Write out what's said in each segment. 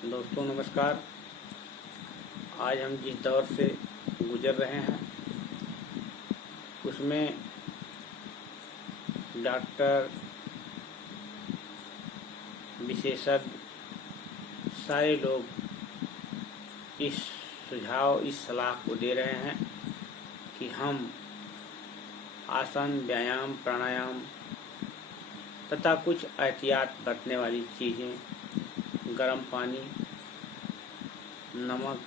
दोस्तों नमस्कार। आज हम जिस दौर से गुजर रहे हैं उसमें डॉक्टर, विशेषज्ञ सारे लोग इस सुझाव, इस सलाह को दे रहे हैं कि हम आसन, व्यायाम, प्राणायाम तथा कुछ एहतियात बरतने वाली चीज़ें, गर्म पानी, नमक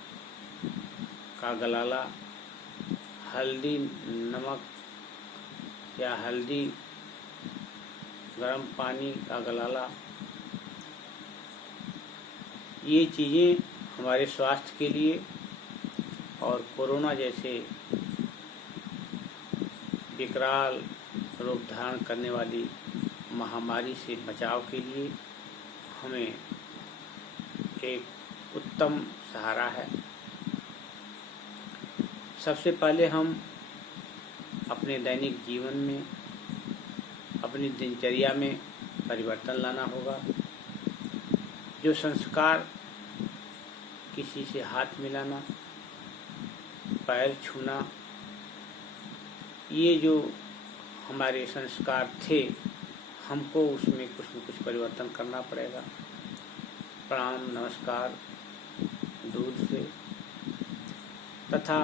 का गलाला, हल्दी, नमक या हल्दी, गर्म पानी का गलाला, ये चीज़ें हमारे स्वास्थ्य के लिए और कोरोना जैसे विकराल रूप धारण करने वाली महामारी से बचाव के लिए हमें एक उत्तम सहारा है। सबसे पहले हम अपने दैनिक जीवन में, अपनी दिनचर्या में परिवर्तन लाना होगा। जो संस्कार, किसी से हाथ मिलाना, पैर छूना, ये जो हमारे संस्कार थे, हमको उसमें कुछ न कुछ परिवर्तन करना पड़ेगा। प्रणाम, नमस्कार दूर से, तथा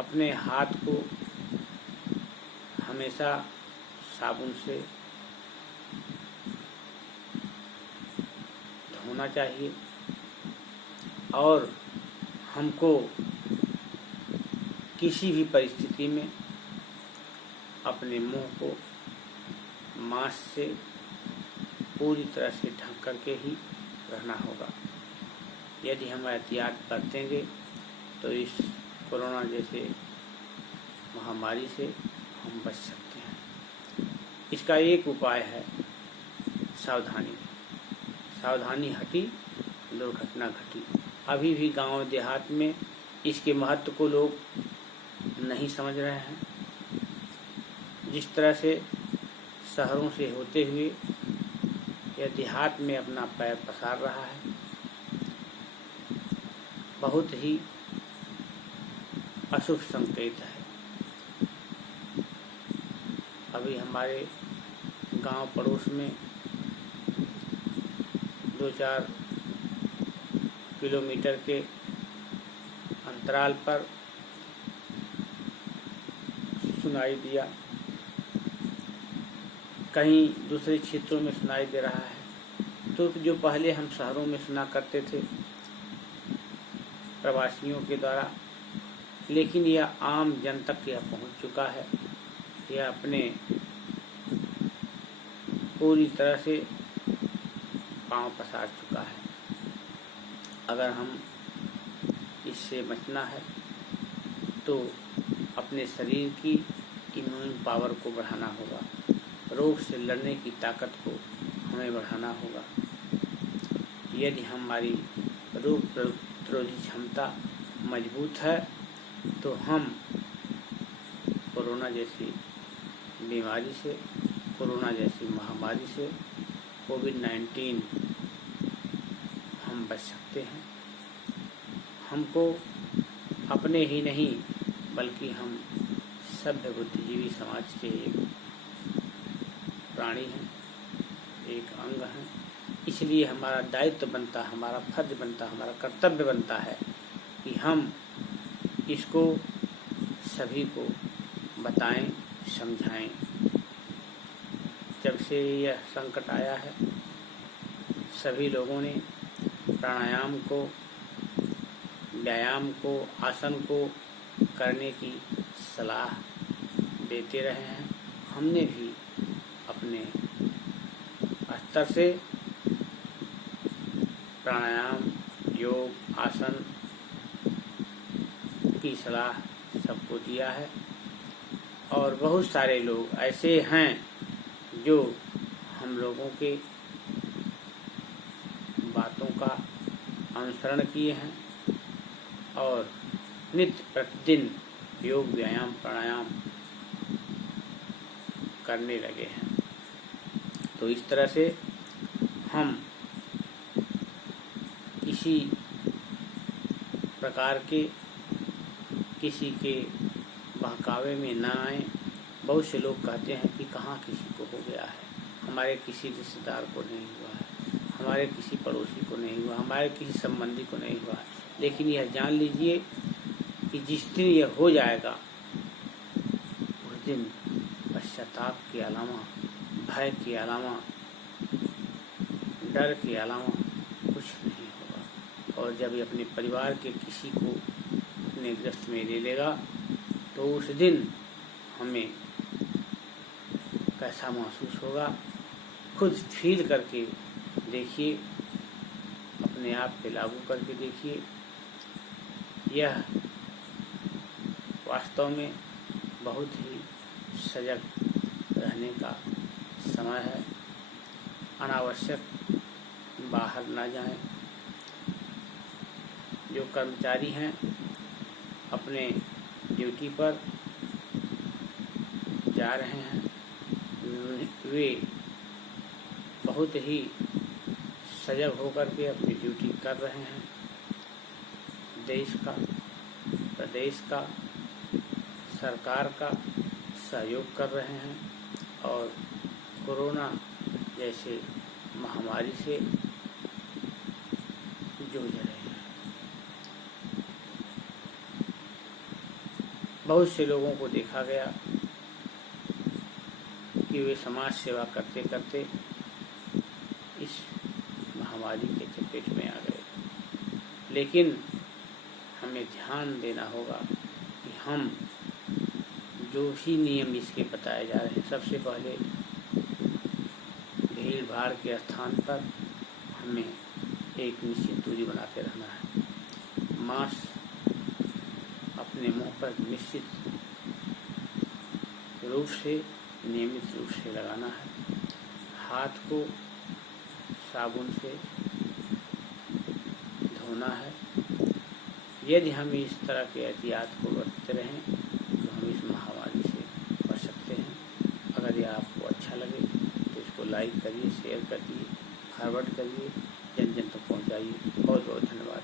अपने हाथ को हमेशा साबुन से धोना चाहिए और हमको किसी भी परिस्थिति में अपने मुंह को मास्क से पूरी तरह से ढक करके ही रहना होगा। यदि हम एहतियात बरतेंगे तो इस कोरोना जैसे महामारी से हम बच सकते हैं। इसका एक उपाय है सावधानी। सावधानी हटी, दुर्घटना घटी। अभी भी गांव देहात में इसके महत्व को लोग नहीं समझ रहे हैं। जिस तरह से शहरों से होते हुए यह देहात में अपना पैर पसार रहा है, बहुत ही अशुभ संकेत है। अभी हमारे गांव पड़ोस में 2-4 किलोमीटर के अंतराल पर सुनाई दिया, कहीं दूसरे क्षेत्रों में सुनाई दे रहा है। तो जो पहले हम शहरों में सुना करते थे प्रवासियों के द्वारा, लेकिन यह आम जन तक यह पहुंच चुका है। यह अपने पूरी तरह से पांव पसार चुका है। अगर हम इससे बचना है तो अपने शरीर की इम्यून पावर को बढ़ाना होगा। रोग से लड़ने की ताकत को हमें बढ़ाना होगा। यदि हमारी रोग प्रतिरोधी क्षमता मजबूत है तो हम कोरोना जैसी बीमारी से, कोरोना जैसी महामारी से, कोविड-19 हम बच सकते हैं। हमको अपने ही नहीं बल्कि हम सभ्य बुद्धिजीवी समाज के एक प्राणी हैं, एक अंग हैं। इसलिए हमारा दायित्व बनता है, हमारा फर्ज बनता है, हमारा कर्तव्य बनता है कि हम इसको सभी को बताएं, समझाएं। जब से यह संकट आया है, सभी लोगों ने प्राणायाम को, व्यायाम को, आसन को करने की सलाह देते रहे हैं। हमने भी अपने स्तर से प्राणायाम, योग, आसन की सलाह सबको दिया है और बहुत सारे लोग ऐसे हैं जो हम लोगों के बातों का अनुसरण किए हैं और नित्य प्रतिदिन योग, व्यायाम, प्राणायाम करने लगे हैं। तो इस तरह से हम किसी प्रकार के किसी के बहकावे में ना आए। बहुत से लोग कहते हैं कि कहाँ किसी को हो गया है, हमारे किसी रिश्तेदार को नहीं हुआ है, हमारे किसी पड़ोसी को नहीं हुआ, हमारे किसी संबंधी को नहीं हुआ है। लेकिन यह जान लीजिए कि जिस दिन यह हो जाएगा उस दिन पश्चाताप के अलावा, भय के अलावा, डर के अलावा कुछ नहीं होगा। और जब ये अपने परिवार के किसी को अपने ग्रस्त में ले लेगा तो उस दिन हमें कैसा महसूस होगा, खुद फील करके देखिए, अपने आप पे लागू करके देखिए। यह वास्तव में बहुत ही सजग रहने का समय है। अनावश्यक बाहर ना जाएं। जो कर्मचारी हैं अपने ड्यूटी पर जा रहे हैं, वे बहुत ही सजग होकर के अपनी ड्यूटी कर रहे हैं। देश का, प्रदेश का, सरकार का सहयोग कर रहे हैं और कोरोना जैसे महामारी से जूझ रहे हैं। बहुत से लोगों को देखा गया कि वे समाज सेवा करते करते इस महामारी के चपेट में आ गए। लेकिन हमें ध्यान देना होगा कि हम जो ही नियम इसके बताए जा रहे हैं, सबसे पहले भीड़ भाड़ के स्थान पर हमें एक निश्चित दूरी बना के रहना है। मास्क अपने मुंह पर निश्चित रूप से, नियमित रूप से लगाना है। हाथ को साबुन से धोना है। यदि हम इस तरह के एहतियात को बरतते रहें तो हम इस महामारी से बच सकते हैं। अगर यह आपको अच्छा लगे तो इसको लाइक करिए, शेयर करिए, फॉरवर्ड करिए, जन जन तक पहुँचाइए। बहुत बहुत धन्यवाद।